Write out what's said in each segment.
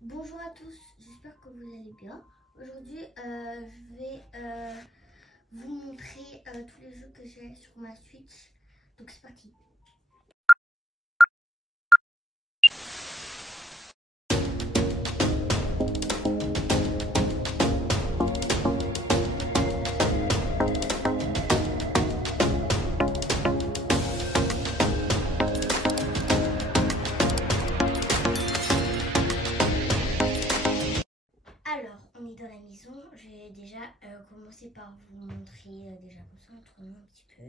Bonjour à tous, j'espère que vous allez bien. Aujourd'hui, je vais vous montrer tous les jeux que j'ai sur ma Switch. Donc c'est parti. Alors, on est dans la maison. Je vais déjà commencer par vous montrer déjà comme ça, en tournant un petit peu.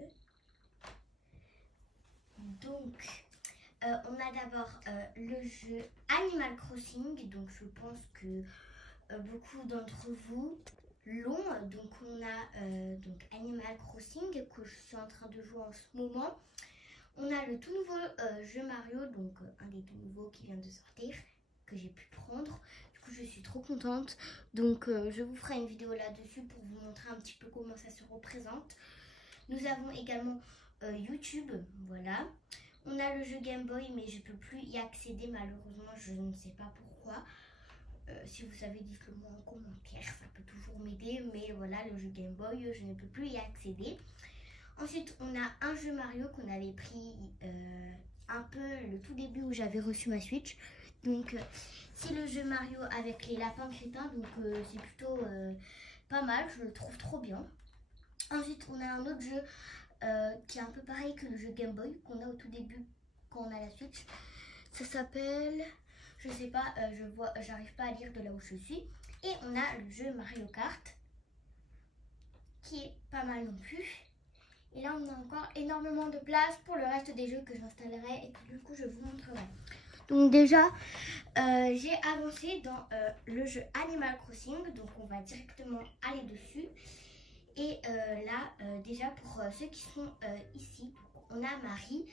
Donc, on a d'abord le jeu Animal Crossing. Donc, je pense que beaucoup d'entre vous l'ont. Donc, on a donc Animal Crossing que je suis en train de jouer en ce moment. On a le tout nouveau jeu Mario, donc un des tout nouveaux qui vient de sortir, que j'ai pu prendre. Du coup, je suis trop contente. Donc, je vous ferai une vidéo là-dessus pour vous montrer un petit peu comment ça se représente. Nous avons également YouTube, voilà. On a le jeu Game Boy, mais je ne peux plus y accéder malheureusement, je ne sais pas pourquoi. Si vous savez, dites-le moi en commentaire, ça peut toujours m'aider. Mais voilà, le jeu Game Boy, je ne peux plus y accéder. Ensuite, on a un jeu Mario qu'on avait pris un peu le tout début où j'avais reçu ma Switch. Donc, c'est le jeu Mario avec les lapins crétins. Donc, c'est plutôt pas mal, je le trouve trop bien. Ensuite, on a un autre jeu qui est un peu pareil que le jeu Game Boy qu'on a au tout début quand on a la Switch. Ça s'appelle, je sais pas, j'arrive pas à lire de là où je suis. Et on a le jeu Mario Kart qui est pas mal non plus. Et là, on a encore énormément de place pour le reste des jeux que j'installerai et que du coup, je vous montrerai. Donc déjà, j'ai avancé dans le jeu Animal Crossing. Donc, on va directement aller dessus. Et là, déjà, pour ceux qui sont ici, on a Marie.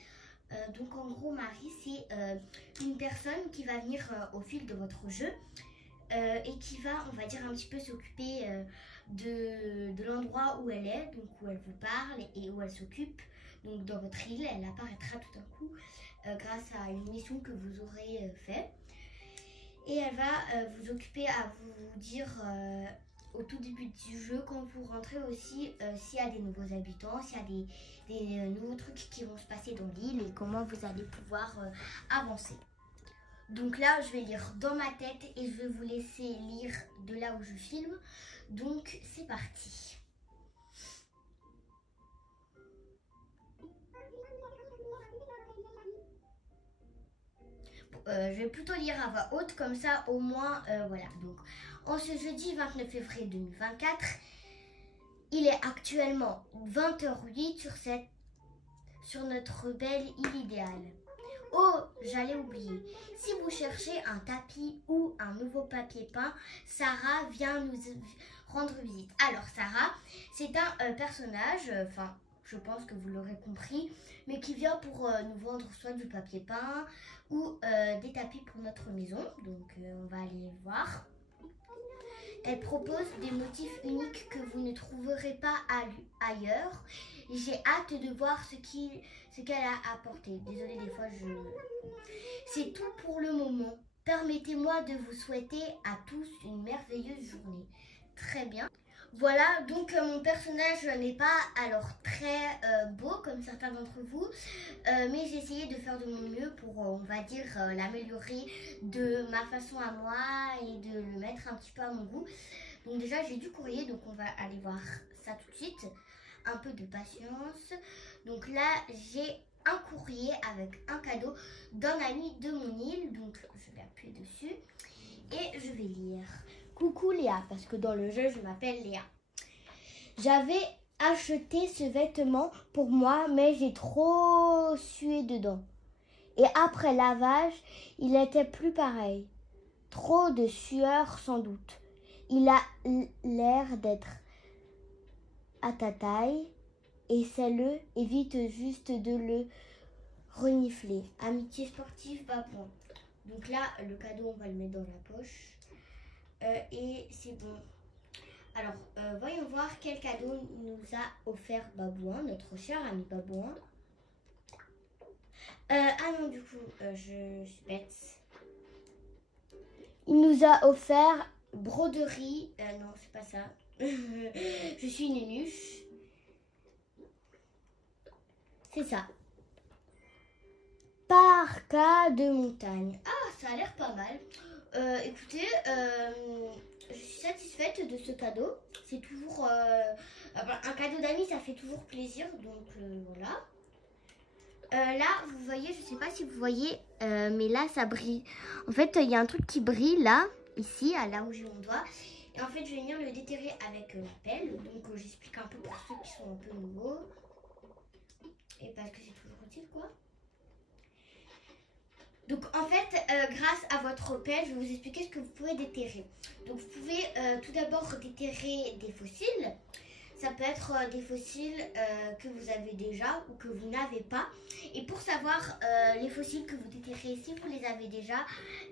Donc, en gros, Marie, c'est une personne qui va venir au fil de votre jeu et qui va, on va dire, un petit peu s'occuper de l'endroit où elle est, donc où elle vous parle et où elle s'occupe. Donc dans votre île, elle apparaîtra tout d'un coup grâce à une mission que vous aurez fait. Et elle va vous occuper à vous dire au tout début du jeu, quand vous rentrez aussi, s'il y a des nouveaux habitants, s'il y a des nouveaux trucs qui vont se passer dans l'île et comment vous allez pouvoir avancer. Donc là, je vais lire dans ma tête et je vais vous laisser lire de là où je filme. Donc, c'est parti. Je vais plutôt lire à voix haute, comme ça, au moins, voilà. Donc, en ce jeudi 29 février 2024, il est actuellement 20h08 sur notre belle île idéale. Oh, j'allais oublier. Si vous cherchez un tapis ou un nouveau papier peint, Sarah vient nous rendre visite. Alors, Sarah, c'est un personnage, enfin, je pense que vous l'aurez compris, mais qui vient pour nous vendre soit du papier peint ou des tapis pour notre maison. Donc, on va aller le voir. Elle propose des motifs uniques que vous ne trouverez pas ailleurs. J'ai hâte de voir ce qu'elle a apporté. Désolée, des fois, c'est tout pour le moment. Permettez-moi de vous souhaiter à tous une merveilleuse journée. Très bien. Voilà, donc mon personnage n'est pas alors très beau comme certains d'entre vous, mais j'ai essayé de faire de mon mieux pour, on va dire, l'améliorer de ma façon à moi et de le mettre un petit peu à mon goût. Donc déjà, j'ai du courrier, donc on va aller voir ça tout de suite. Un peu de patience. Donc là, j'ai un courrier avec un cadeau d'un ami de mon île. Donc je vais appuyer dessus et je vais lire. Coucou Léa, parce que dans le jeu, je m'appelle Léa. J'avais acheté ce vêtement pour moi, mais j'ai trop sué dedans. Et après lavage, il était plus pareil. Trop de sueur sans doute. Il a l'air d'être à ta taille. Essaie-le, évite juste de le renifler. Amitié sportive, babouin. Donc là, le cadeau, on va le mettre dans la poche. Et c'est bon. Alors, voyons voir quel cadeau nous a offert Babouin, notre cher ami Babouin. Ah non, du coup, je suis bête. Il nous a offert broderie. Non, c'est pas ça. Je suis Nunuche. C'est ça. Parka de montagne. Ah, ça a l'air pas mal. Écoutez, je suis satisfaite de ce cadeau. C'est toujours un cadeau d'amis, ça fait toujours plaisir. Donc voilà. Là, vous voyez, je sais pas si vous voyez, mais là, ça brille. En fait, il y a un truc qui brille là, ici, là où j'ai mon doigt. Et en fait, je vais venir le déterrer avec la pelle. Donc, j'explique un peu pour ceux qui sont un peu nouveaux. Et parce que c'est toujours utile, quoi. Donc, en fait, grâce à votre pelle, je vais vous expliquer ce que vous pouvez déterrer. Donc, vous pouvez tout d'abord déterrer des fossiles. Ça peut être des fossiles que vous avez déjà ou que vous n'avez pas. Et pour savoir les fossiles que vous déterrez, si vous les avez déjà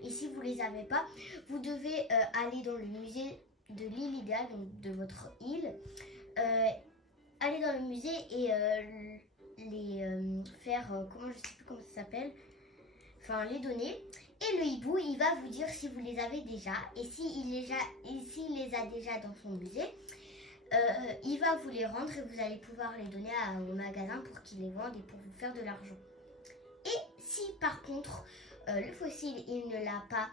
et si vous les avez pas, vous devez aller dans le musée de l'île idéale, donc de votre île. Aller dans le musée et les faire, comment je sais plus comment ça s'appelle, enfin les donner. Et le hibou, il va vous dire si vous les avez déjà. Et s'il les a déjà dans son musée, il va vous les rendre et vous allez pouvoir les donner au magasin pour qu'ils les vendent et pour vous faire de l'argent. Et si par contre le fossile il ne l'a pas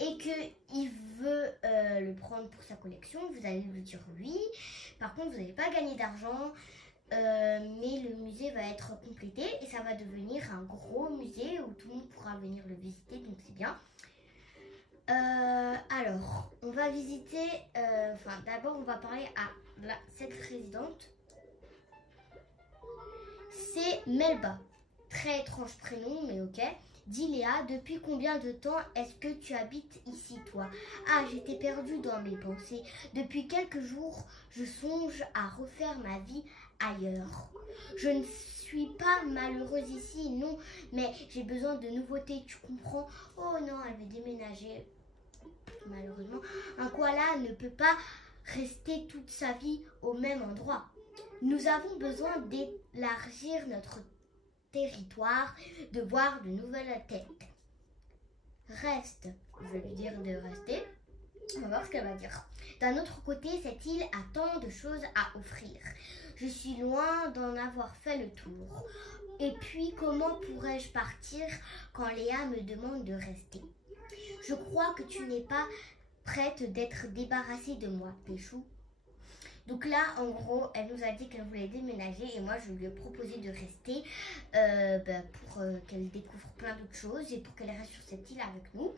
et qu'il veut le prendre pour sa collection, vous allez lui dire oui. Par contre vous n'allez pas gagner d'argent, mais le musée va être complété et ça va devenir un gros musée où tout le monde pourra venir le visiter, donc c'est bien. Alors, on va visiter, d'abord on va parler à cette résidente. C'est Melba. Très étrange prénom, mais ok. Dis Léa, depuis combien de temps est-ce que tu habites ici, toi? Ah, j'étais perdue dans mes pensées. Depuis quelques jours, je songe à refaire ma vie ailleurs. Je ne suis pas malheureuse ici, non, mais j'ai besoin de nouveautés, tu comprends? Oh non, elle veut déménager. Malheureusement, un koala ne peut pas rester toute sa vie au même endroit. Nous avons besoin d'élargir notre territoire, de voir de nouvelles têtes. Reste, je vais lui dire de rester. On va voir ce qu'elle va dire. D'un autre côté, cette île a tant de choses à offrir. Je suis loin d'en avoir fait le tour. Et puis, comment pourrais-je partir quand Léa me demande de rester? Je crois que tu n'es pas prête d'être débarrassée de moi, Péchou. Donc là, en gros, elle nous a dit qu'elle voulait déménager et moi, je lui ai proposé de rester pour qu'elle découvre plein d'autres choses et pour qu'elle reste sur cette île avec nous.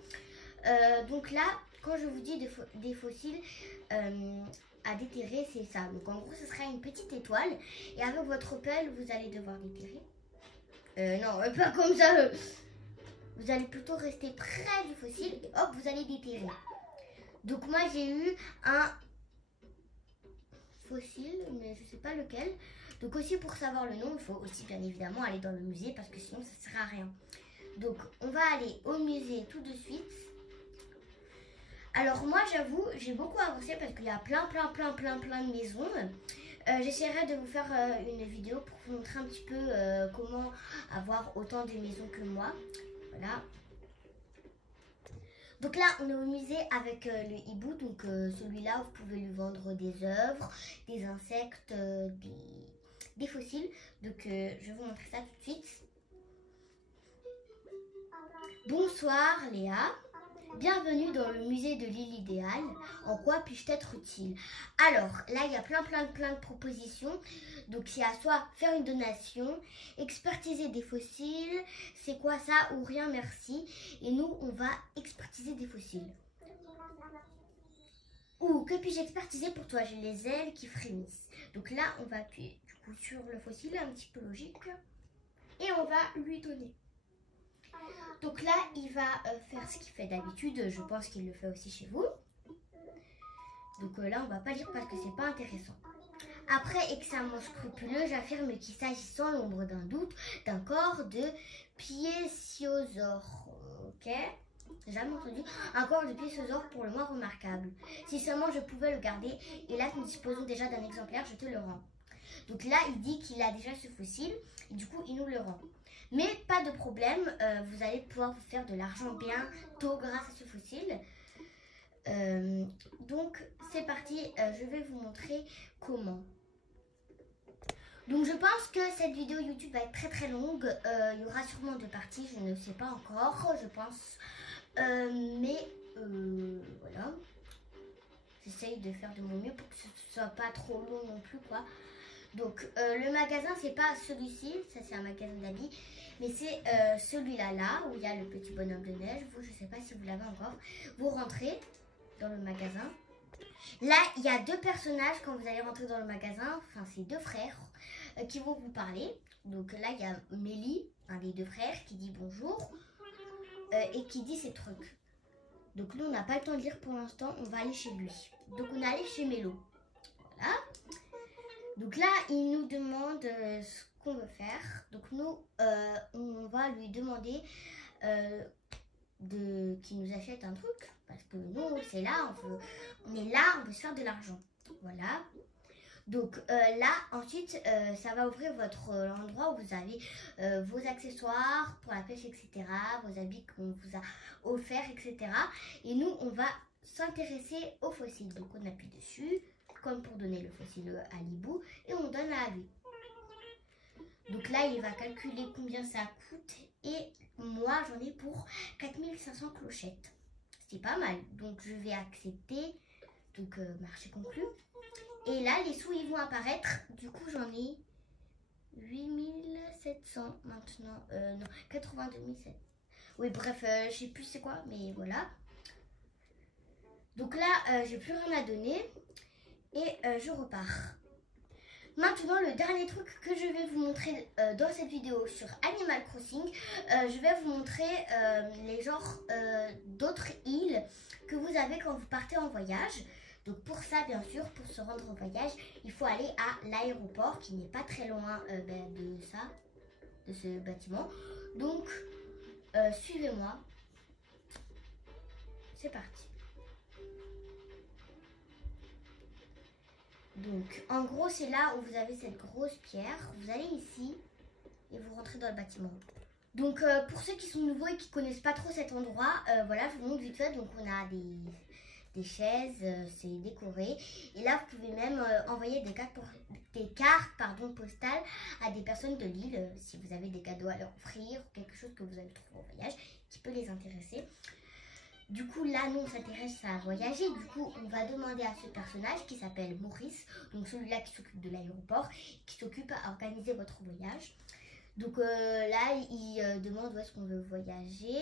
Donc là, quand je vous dis des fossiles à déterrer, c'est ça. Donc en gros, ce sera une petite étoile et avec votre pelle, vous allez devoir déterrer. Non, pas comme ça. Vous allez plutôt rester près du fossile et hop, vous allez déterrer. Donc moi, j'ai eu un fossile, mais je ne sais pas lequel. Donc aussi, pour savoir le nom, il faut aussi bien évidemment aller dans le musée parce que sinon, ça ne sert à rien. Donc, on va aller au musée tout de suite. Alors moi, j'avoue, j'ai beaucoup avancé parce qu'il y a plein de maisons. J'essaierai de vous faire une vidéo pour vous montrer un petit peu comment avoir autant de maisons que moi. Voilà. Donc là, on est au musée avec le hibou. Donc celui-là, vous pouvez lui vendre des œuvres, des insectes, des fossiles. Donc je vais vous montrer ça tout de suite. Bonsoir Léa. Bienvenue dans le musée de l'île idéale. En quoi puis-je t'être utile? Alors, là, il y a plein de propositions. Donc, il y a soit faire une donation, expertiser des fossiles, c'est quoi ça ou rien merci. Et nous, on va expertiser des fossiles. Ou que puis-je expertiser pour toi? J'ai les ailes qui frémissent. Donc là, on va appuyer du coup sur le fossile, un petit peu logique. Et on va lui donner. Donc là, il va faire ce qu'il fait d'habitude. Je pense qu'il le fait aussi chez vous. Donc là, on va pas lire parce que c'est pas intéressant. Après examen scrupuleux, j'affirme qu'il s'agit sans l'ombre d'un doute d'un corps de piéciosaure. Ok, jamais entendu. Un corps de piéciosaure pour le moins remarquable. Si seulement je pouvais le garder. Et là, nous disposons déjà d'un exemplaire, je te le rends. Donc là, il dit qu'il a déjà ce fossile. Et du coup, il nous le rend. Mais pas de problème, vous allez pouvoir vous faire de l'argent bientôt grâce à ce fossile. Donc c'est parti, je vais vous montrer comment. Donc je pense que cette vidéo YouTube va être très longue. Il y aura sûrement 2 parties, je ne sais pas encore, je pense. Voilà. J'essaye de faire de mon mieux pour que ce soit pas trop long non plus, quoi. Donc le magasin, c'est pas celui-ci, ça c'est un magasin d'habits, mais c'est celui-là, où il y a le petit bonhomme de neige. Vous, je sais pas si vous l'avez encore. Vous rentrez dans le magasin. Là, il y a 2 personnages quand vous allez rentrer dans le magasin. Enfin, c'est 2 frères qui vont vous parler. Donc là, il y a Mélie, un des 2 frères, qui dit bonjour et qui dit ses trucs. Donc nous, on n'a pas le temps de lire pour l'instant. On va aller chez lui. Donc on est allé chez Mélo. Voilà. Donc là, il nous demande ce qu'on veut faire. Donc nous, on va lui demander qu'il nous achète un truc. Parce que nous, c'est là, on est là, on veut se faire de l'argent. Voilà. Donc là, ensuite, ça va ouvrir votre endroit où vous avez vos accessoires pour la pêche, etc. Vos habits qu'on vous a offerts, etc. Et nous, on va s'intéresser aux fossiles. Donc on appuie dessus, comme pour donner le fossile à l'hibou, et on donne à lui. Donc là, il va calculer combien ça coûte. Et moi, j'en ai pour 4500 clochettes. C'est pas mal. Donc je vais accepter. Donc marché conclu. Et là, les sous, ils vont apparaître. Du coup, j'en ai 8700 maintenant. Non, 82 700. Oui, bref, je sais plus c'est quoi, mais voilà. Donc là, j'ai plus rien à donner. Et je repars. Maintenant, le dernier truc que je vais vous montrer dans cette vidéo sur Animal Crossing, je vais vous montrer les genres d'autres îles que vous avez quand vous partez en voyage. Donc pour ça, bien sûr, pour se rendre en voyage, il faut aller à l'aéroport qui n'est pas très loin de ce bâtiment. Donc, suivez-moi. C'est parti. Donc, en gros, c'est là où vous avez cette grosse pierre. Vous allez ici et vous rentrez dans le bâtiment. Donc, pour ceux qui sont nouveaux et qui connaissent pas trop cet endroit, voilà, je vous montre vite fait. Donc, on a des chaises, c'est décoré. Et là, vous pouvez même envoyer des cartes postales à des personnes de l'île si vous avez des cadeaux à leur offrir ou quelque chose que vous avez trouvé au voyage qui peut les intéresser. Du coup, là, nous, on s'intéresse à voyager. Du coup, on va demander à ce personnage qui s'appelle Maurice, donc celui-là qui s'occupe de l'aéroport, qui s'occupe à organiser votre voyage. Donc là, il demande où est-ce qu'on veut voyager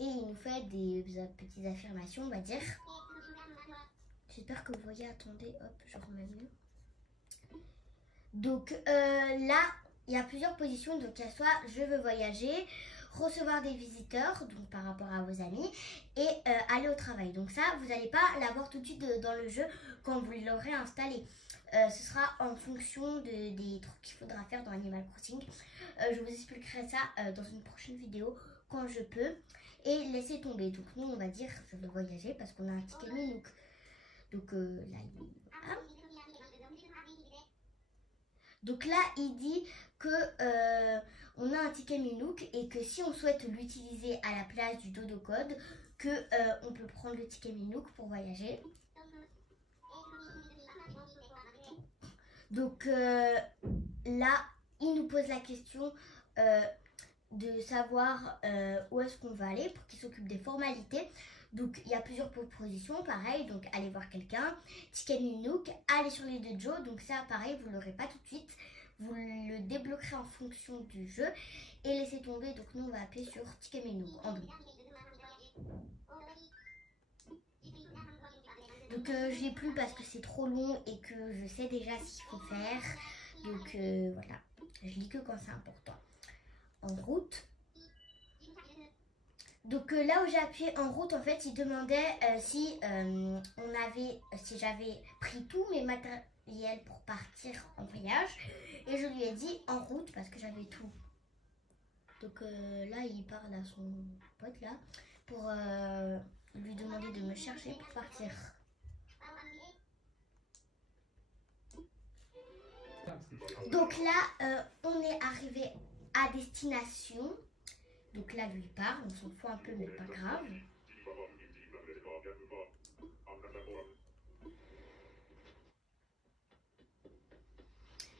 et il nous fait des petites affirmations, on va dire. J'espère que vous voyez. Attendez, hop, je remets mieux. Donc là, il y a plusieurs positions. Donc il y a soit je veux voyager, recevoir des visiteurs, donc par rapport à vos amis, et aller au travail. Donc ça, vous n'allez pas l'avoir tout de suite dans le jeu quand vous l'aurez installé. Ce sera en fonction des trucs qu'il faudra faire dans Animal Crossing. Je vous expliquerai ça dans une prochaine vidéo quand je peux. Et laissez tomber. Donc nous, on va dire je veux voyager parce qu'on a un ticket Minook. Donc là, voilà. Donc là, il dit que on a un ticket Minook et que si on souhaite l'utiliser à la place du dodo code, que on peut prendre le ticket Minook pour voyager. Donc là, il nous pose la question de savoir où est-ce qu'on va aller pour qu'il s'occupe des formalités. Donc il y a plusieurs propositions, pareil, donc allez voir quelqu'un, ticket Minook, allez sur les de Joe, donc ça pareil, vous ne l'aurez pas tout de suite, vous le débloquerez en fonction du jeu et laissez tomber, donc nous on va appuyer sur ticket Minook en bleu. Donc je l'ai plus parce que c'est trop long et que je sais déjà ce qu'il faut faire, donc voilà, je lis que quand c'est important. En route. Donc là où j'ai appuyé en route, en fait, il demandait si j'avais pris tous mes matériels pour partir en voyage. Et je lui ai dit en route parce que j'avais tout. Donc là, il parle à son pote là pour lui demander de me chercher pour partir. Donc là, on est arrivé à destination. Donc là, lui parle, on s'en fout un peu, mais pas grave.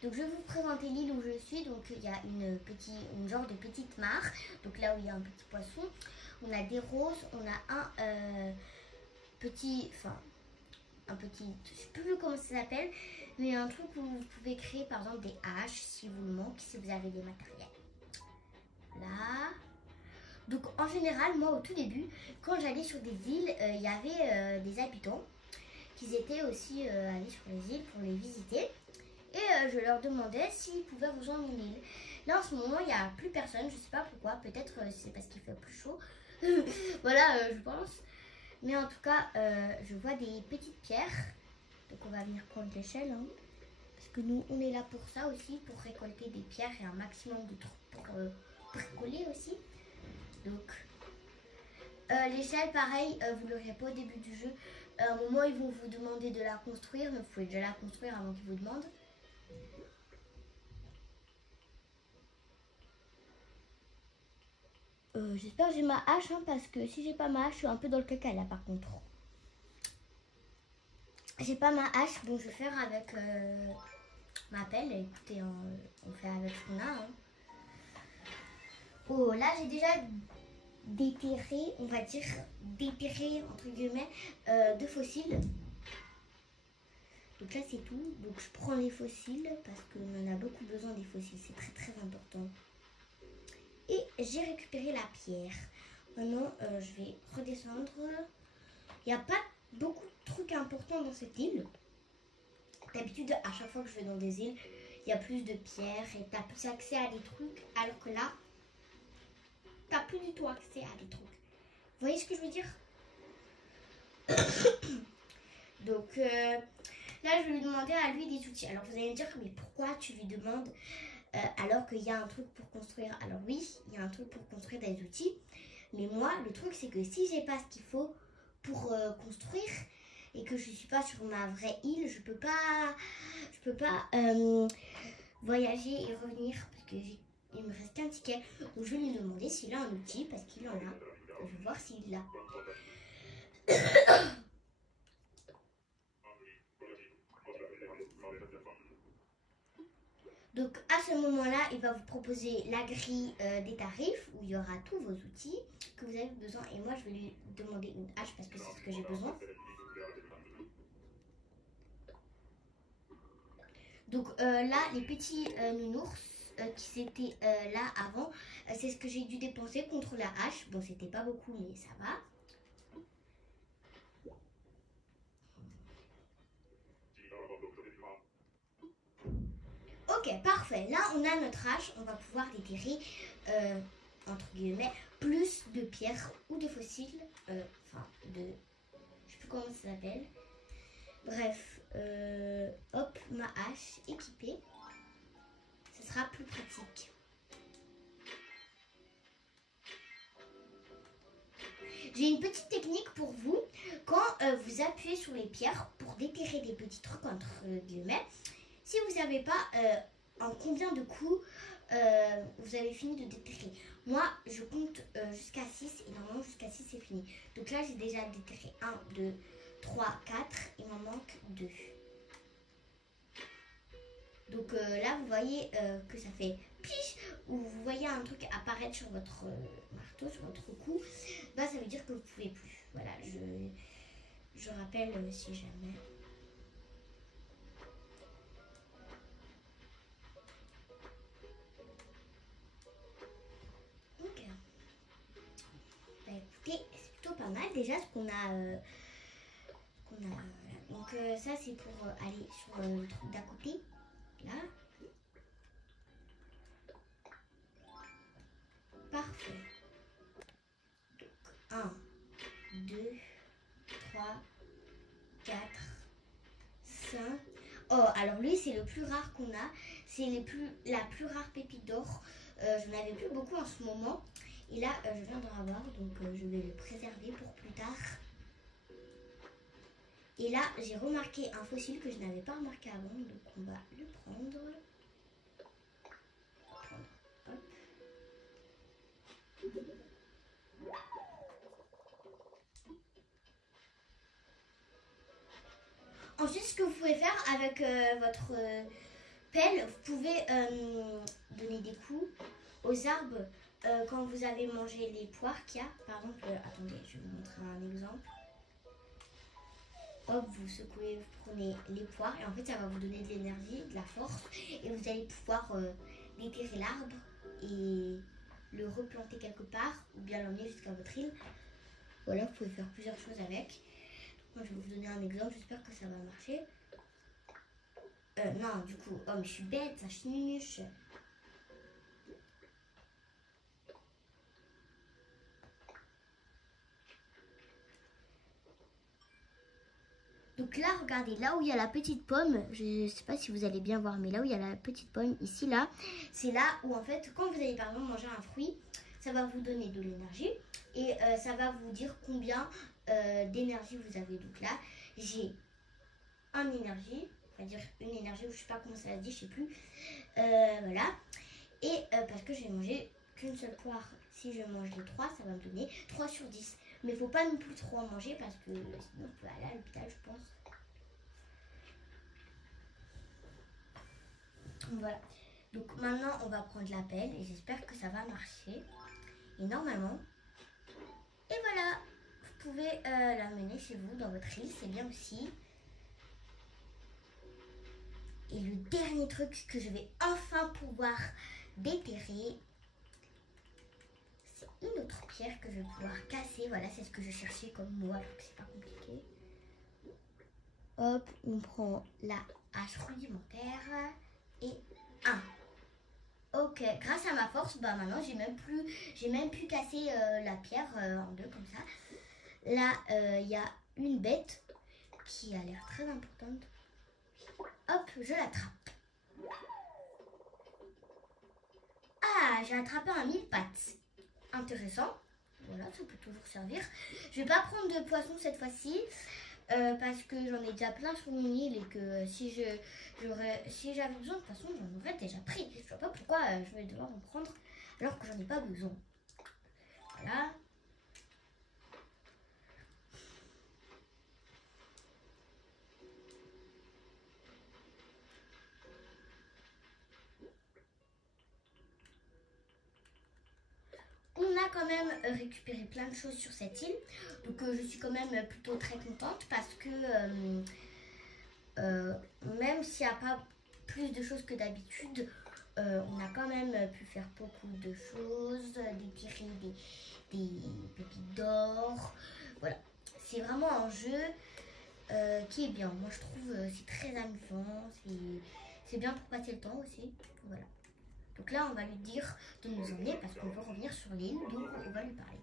Donc je vais vous présenter l'île où je suis. Donc il y a une genre de petite mare. Donc là où il y a un petit poisson. On a des roses, on a un petit, je sais plus comment ça s'appelle, mais un truc où vous pouvez créer par exemple des haches si vous le manquez, si vous avez des matériels. Là. Donc en général, moi au tout début, quand j'allais sur des îles, il y avait des habitants qui étaient aussi allés sur les îles pour les visiter. Et je leur demandais s'ils pouvaient rejoindre mon île. Là en ce moment, il n'y a plus personne, je sais pas pourquoi, peut-être c'est parce qu'il fait plus chaud. Voilà, je pense. Mais en tout cas, je vois des petites pierres. Donc on va venir prendre l'échelle. Hein, parce que nous, on est là pour ça aussi, pour récolter des pierres et un maximum de trucs pour bricoler aussi. Donc, l'échelle, pareil, vous ne l'aurez pas au début du jeu. À un moment, ils vont vous demander de la construire, mais vous pouvez déjà la construire avant qu'ils vous demandent. J'espère que j'ai ma hache, hein, parce que si j'ai pas ma hache, je suis un peu dans le caca là par contre. J'ai pas ma hache, bon je vais faire avec ma pelle. Écoutez, hein, on fait avec ce qu'on a. Hein. Oh là j'ai déjà déterré, on va dire, déterré entre guillemets, de fossiles. Donc là c'est tout, donc je prends les fossiles parce qu'on en a beaucoup besoin des fossiles, c'est très très important. Et j'ai récupéré la pierre. Maintenant je vais redescendre. Il n'y a pas beaucoup de trucs importants dans cette île. D'habitude à chaque fois que je vais dans des îles, il y a plus de pierres et tu as plus accès à des trucs, alors que là tu n'as plus du tout accès à des trucs. Vous voyez ce que je veux dire? Donc là je vais lui demander à lui des outils. Alors vous allez me dire, mais pourquoi tu lui demandes alors qu'il y a un truc pour construire? Alors oui, il y a un truc pour construire des outils. Mais moi le truc c'est que si j'ai pas ce qu'il faut pour construire et que je suis pas sur ma vraie île, je peux pas voyager et revenir parce que il me reste qu'un ticket. Donc je vais lui demander s'il a un outil parce qu'il en a. Je vais voir s'il l'a. Donc à ce moment-là, il va vous proposer la grille des tarifs où il y aura tous vos outils que vous avez besoin. Et moi, je vais lui demander une hache parce que c'est ce que j'ai besoin. Donc là, les petits nounours qui étaient là avant, c'est ce que j'ai dû dépenser contre la hache. Bon, c'était pas beaucoup, mais ça va. Ok, parfait. Là, on a notre hache. On va pouvoir déterrer, entre guillemets, plus de pierres ou de fossiles. Enfin, je sais plus comment ça s'appelle. Bref, hop, ma hache équipée. Ce sera plus pratique. J'ai une petite technique pour vous. Quand vous appuyez sur les pierres pour déterrer des petits trucs entre guillemets, si vous savez pas en combien de coups vous avez fini de déterrer. Moi, je compte jusqu'à 6 et normalement jusqu'à 6 c'est fini. Donc là, j'ai déjà déterré 1, 2, 3, 4. Il m'en manque 2. Donc là, vous voyez que ça fait piche, ou vous voyez un truc apparaître sur votre marteau, sur votre cou, bah ça veut dire que vous pouvez plus. Voilà, je rappelle si jamais. Ok. Bah écoutez, c'est plutôt pas mal déjà ce qu'on a. Donc ça c'est pour aller sur le truc d'à côté. Là. Parfait. Donc 1, 2, 3, 4, 5. Oh, alors lui c'est le plus rare qu'on a. C'est la plus rare pépite d'or. Je n'en avais plus beaucoup en ce moment. Et là je viens d'en avoir. Donc je vais le préserver pour plus tard. Et là j'ai remarqué un fossile que je n'avais pas remarqué avant. Donc on va le prendre. Ensuite, ce que vous pouvez faire avec votre pelle, vous pouvez donner des coups aux arbres quand vous avez mangé les poires qu'il y a. Par exemple, attendez, je vais vous montrer un exemple. Hop, vous secouez, vous prenez les poires et en fait ça va vous donner de l'énergie, de la force et vous allez pouvoir déterrer l'arbre et le replanter quelque part ou bien l'emmener jusqu'à votre île. Voilà, vous pouvez faire plusieurs choses avec. Moi je vais vous donner un exemple, j'espère que ça va marcher. Non, du coup, oh mais je suis bête, ça chnuche. Donc là, regardez, là où il y a la petite pomme, je ne sais pas si vous allez bien voir, mais là où il y a la petite pomme, ici, là, c'est là où en fait, quand vous allez par exemple manger un fruit, ça va vous donner de l'énergie et ça va vous dire combien d'énergie vous avez. Donc là, j'ai un énergie, on va dire une énergie, je ne sais pas comment ça se dit, je ne sais plus. Voilà. Et parce que j'ai mangé qu'une seule poire. Si je mange les 3, ça va me donner 3 sur 10. Mais il ne faut pas non plus trop en manger parce que sinon on peut aller à l'hôpital, je pense. Voilà. Donc maintenant, on va prendre la pelle et j'espère que ça va marcher. Et normalement, et voilà, vous pouvez la mener chez vous, dans votre île, c'est bien aussi. Et le dernier truc que je vais enfin pouvoir déterrer, c'est une autre pierre que je vais pouvoir casser. Voilà, c'est ce que je cherchais comme mot, alors que c'est pas compliqué. Hop, on prend la hache rudimentaire et ok, grâce à ma force, bah maintenant j'ai même pu casser la pierre en deux comme ça. Là, il y a une bête qui a l'air très importante. Hop, je l'attrape. Ah, j'ai attrapé un mille pattes. Intéressant. Voilà, ça peut toujours servir. Je vais pas prendre de poisson cette fois-ci. Parce que j'en ai déjà plein sur mon île et que si j'avais besoin de poisson, j'en aurais déjà pris. Je vois pas pourquoi je vais devoir en prendre alors que j'en ai pas besoin. Voilà. On a quand même récupéré plein de choses sur cette île. Donc je suis quand même plutôt très contente parce que même s'il n'y a pas plus de choses que d'habitude, on a quand même pu faire beaucoup de choses, déterrer des pépites d'or. Voilà, c'est vraiment un jeu qui est bien. Moi je trouve c'est très amusant, c'est bien pour passer le temps aussi. Voilà. Donc là on va lui dire de nous emmener parce qu'on veut revenir sur l'île, donc on va lui parler.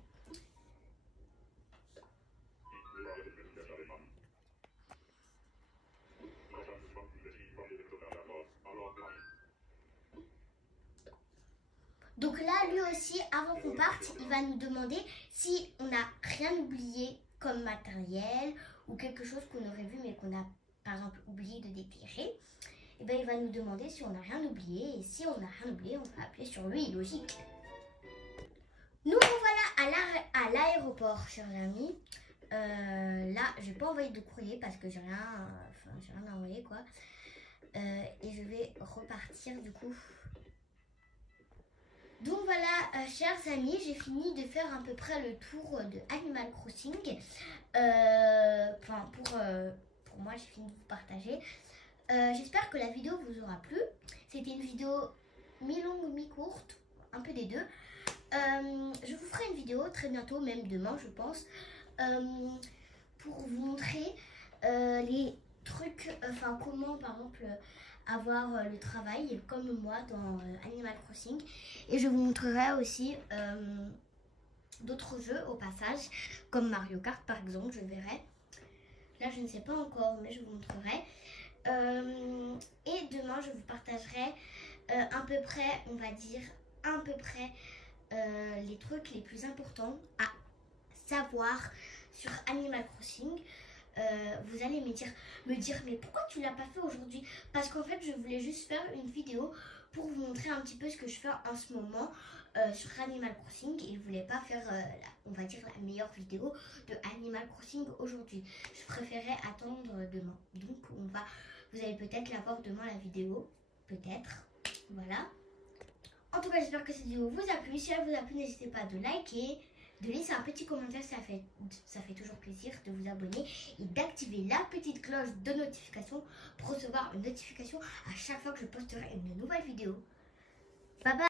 Donc là, lui aussi, avant qu'on parte, il va nous demander si on n'a rien oublié comme matériel ou quelque chose qu'on aurait vu mais qu'on a par exemple oublié de déterrer. Et bien il va nous demander si on n'a rien oublié et si on n'a rien oublié, on va appeler sur lui, logique. Nous voilà à l'aéroport, chers amis. Là, je vais pas envoyer de courrier parce que j'ai rien à envoyer quoi. Et je vais repartir du coup. Donc voilà, chers amis, j'ai fini de faire à peu près le tour de Animal Crossing. Pour moi, j'ai fini de vous partager. J'espère que la vidéo vous aura plu. C'était une vidéo mi-longue, mi-courte, un peu des deux. Je vous ferai une vidéo très bientôt, même demain, je pense, pour vous montrer les trucs, comment par exemple avoir le travail comme moi dans Animal Crossing. Et je vous montrerai aussi d'autres jeux au passage, comme Mario Kart par exemple, je verrai. Là je ne sais pas encore, mais je vous montrerai. Et demain je vous partagerai à peu près, on va dire, les trucs les plus importants à savoir sur Animal Crossing. Vous allez me dire mais pourquoi tu l'as pas fait aujourd'hui? Parce qu'en fait je voulais juste faire une vidéo pour vous montrer un petit peu ce que je fais en ce moment sur Animal Crossing et je voulais pas faire on va dire la meilleure vidéo de Animal Crossing aujourd'hui. Je préférais attendre demain, donc vous allez peut-être la voir demain la vidéo. peut-être. Voilà. En tout cas, j'espère que cette vidéo vous a plu. Si elle vous a plu, n'hésitez pas de liker, de laisser un petit commentaire, ça fait toujours plaisir, de vous abonner et d'activer la petite cloche de notification pour recevoir une notification à chaque fois que je posterai une nouvelle vidéo. Bye bye.